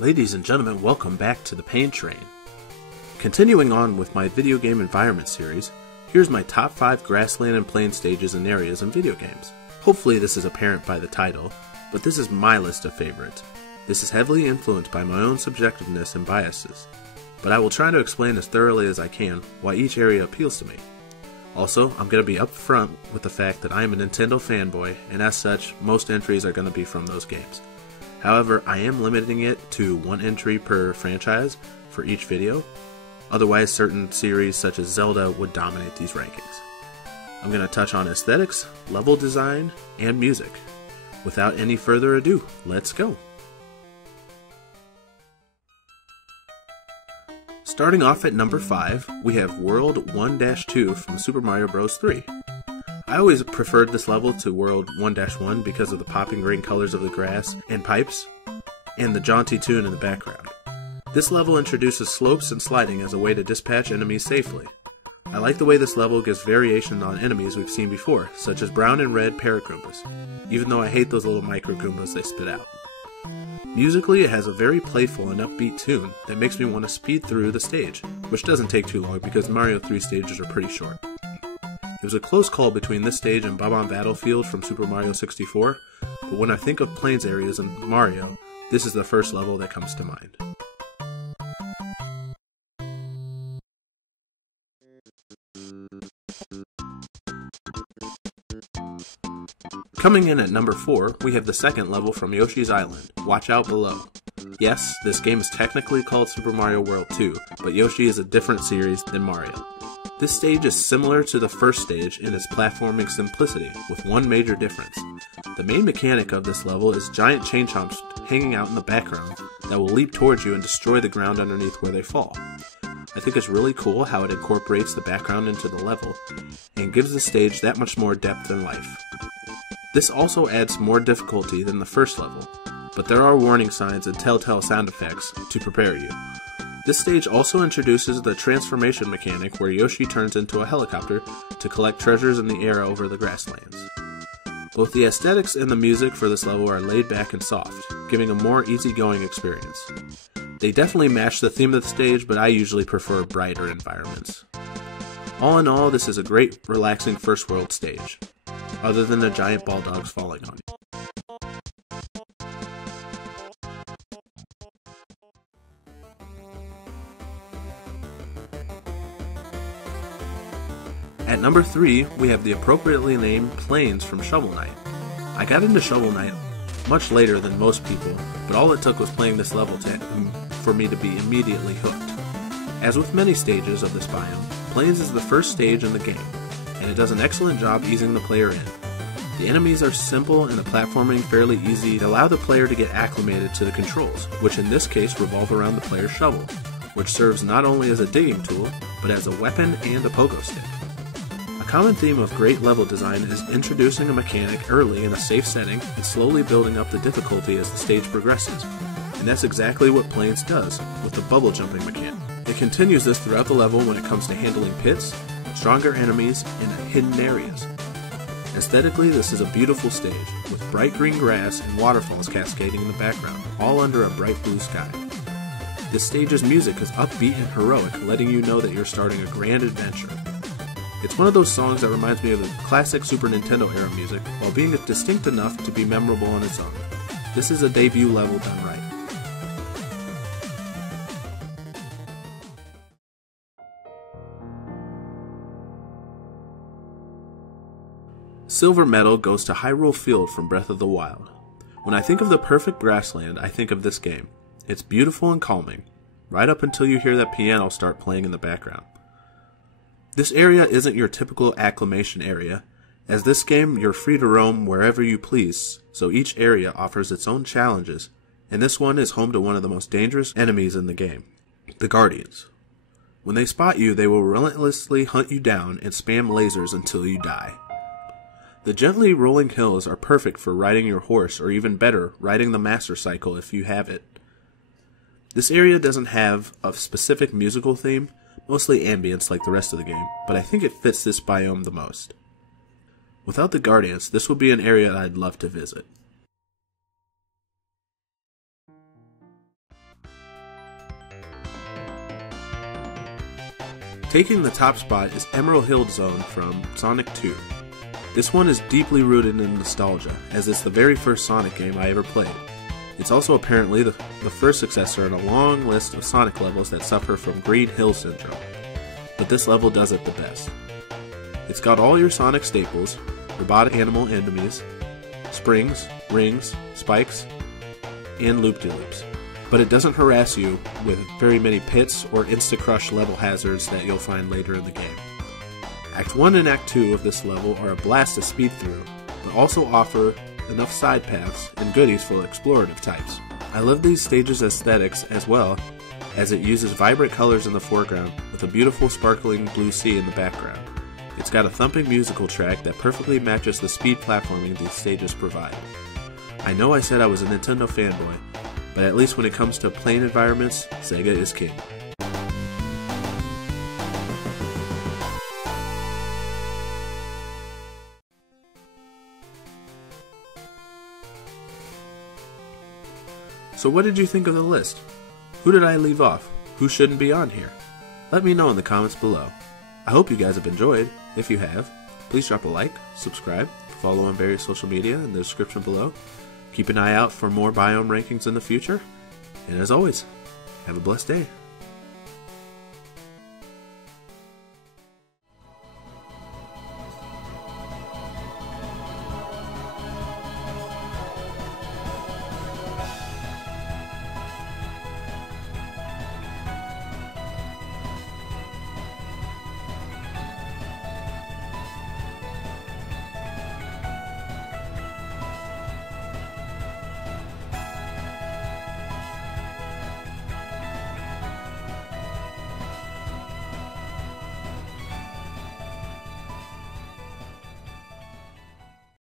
Ladies and gentlemen, welcome back to the Pain Train. Continuing on with my video game environment series, here's my top 5 grassland and plain stages and areas in video games. Hopefully this is apparent by the title, but this is my list of favorites. This is heavily influenced by my own subjectiveness and biases, but I will try to explain as thoroughly as I can why each area appeals to me. Also, I'm going to be upfront with the fact that I am a Nintendo fanboy, and as such, most entries are going to be from those games. However, I am limiting it to 1 entry per franchise for each video, otherwise certain series such as Zelda would dominate these rankings. I'm going to touch on aesthetics, level design, and music. Without any further ado, let's go! Starting off at number 5, we have World 1-2 from Super Mario Bros. 3. I always preferred this level to World 1-1 because of the popping green colors of the grass and pipes, and the jaunty tune in the background. This level introduces slopes and sliding as a way to dispatch enemies safely. I like the way this level gives variation on enemies we've seen before, such as brown and red Paracoombas, even though I hate those little micro Goombas they spit out. Musically, it has a very playful and upbeat tune that makes me want to speed through the stage, which doesn't take too long because Mario 3 stages are pretty short. It was a close call between this stage and Bob-omb Battlefield from Super Mario 64, but when I think of plains areas in Mario, this is the first level that comes to mind. Coming in at number 4, we have the second level from Yoshi's Island, Watch Out Below. Yes, this game is technically called Super Mario World 2, but Yoshi is a different series than Mario. This stage is similar to the first stage in its platforming simplicity, with one major difference. The main mechanic of this level is giant chain chomps hanging out in the background that will leap towards you and destroy the ground underneath where they fall. I think it's really cool how it incorporates the background into the level, and gives the stage that much more depth and life. This also adds more difficulty than the first level, but there are warning signs and telltale sound effects to prepare you. This stage also introduces the transformation mechanic where Yoshi turns into a helicopter to collect treasures in the air over the grasslands. Both the aesthetics and the music for this level are laid back and soft, giving a more easygoing experience. They definitely match the theme of the stage, but I usually prefer brighter environments. All in all, this is a great, relaxing first world stage, other than the giant ball dogs falling on you. At number 3, we have the appropriately named Plains from Shovel Knight. I got into Shovel Knight much later than most people, but all it took was playing this level for me to be immediately hooked. As with many stages of this biome, Plains is the first stage in the game, and it does an excellent job easing the player in. The enemies are simple and the platforming fairly easy to allow the player to get acclimated to the controls, which in this case revolve around the player's shovel, which serves not only as a digging tool, but as a weapon and a pogo stick. A common theme of great level design is introducing a mechanic early in a safe setting and slowly building up the difficulty as the stage progresses, and that's exactly what Plains does with the bubble jumping mechanic. It continues this throughout the level when it comes to handling pits, stronger enemies, and hidden areas. Aesthetically, this is a beautiful stage, with bright green grass and waterfalls cascading in the background, all under a bright blue sky. This stage's music is upbeat and heroic, letting you know that you're starting a grand adventure. It's one of those songs that reminds me of the classic Super Nintendo era music, while being distinct enough to be memorable on its own. This is a debut level done right. Silver medal goes to Hyrule Field from Breath of the Wild. When I think of the perfect grassland, I think of this game. It's beautiful and calming, right up until you hear that piano start playing in the background. This area isn't your typical acclimation area. As this game, you're free to roam wherever you please, so each area offers its own challenges, and this one is home to one of the most dangerous enemies in the game, the Guardians. When they spot you, they will relentlessly hunt you down and spam lasers until you die. The gently rolling hills are perfect for riding your horse, or even better, riding the Master Cycle if you have it. This area doesn't have a specific musical theme, mostly ambience like the rest of the game, but I think it fits this biome the most. Without the Guardians, this would be an area I'd love to visit. Taking the top spot is Emerald Hill Zone from Sonic 2. This one is deeply rooted in nostalgia, as it's the very first Sonic game I ever played. It's also apparently the first successor in a long list of Sonic levels that suffer from Green Hill Syndrome. But this level does it the best. It's got all your Sonic staples, robotic animal enemies, springs, rings, spikes, and loop-de-loops. But it doesn't harass you with very many pits or insta-crush level hazards that you'll find later in the game. Act 1 and Act 2 of this level are a blast to speed through, but also offer enough side paths and goodies for explorative types. I love these stages' aesthetics as well, as it uses vibrant colors in the foreground with a beautiful sparkling blue sea in the background. It's got a thumping musical track that perfectly matches the speed platforming these stages provide. I know I said I was a Nintendo fanboy, but at least when it comes to plane environments, Sega is king. So what did you think of the list? Who did I leave off? Who shouldn't be on here? Let me know in the comments below. I hope you guys have enjoyed. If you have, please drop a like, subscribe, follow on various social media in the description below. Keep an eye out for more biome rankings in the future. And as always, have a blessed day.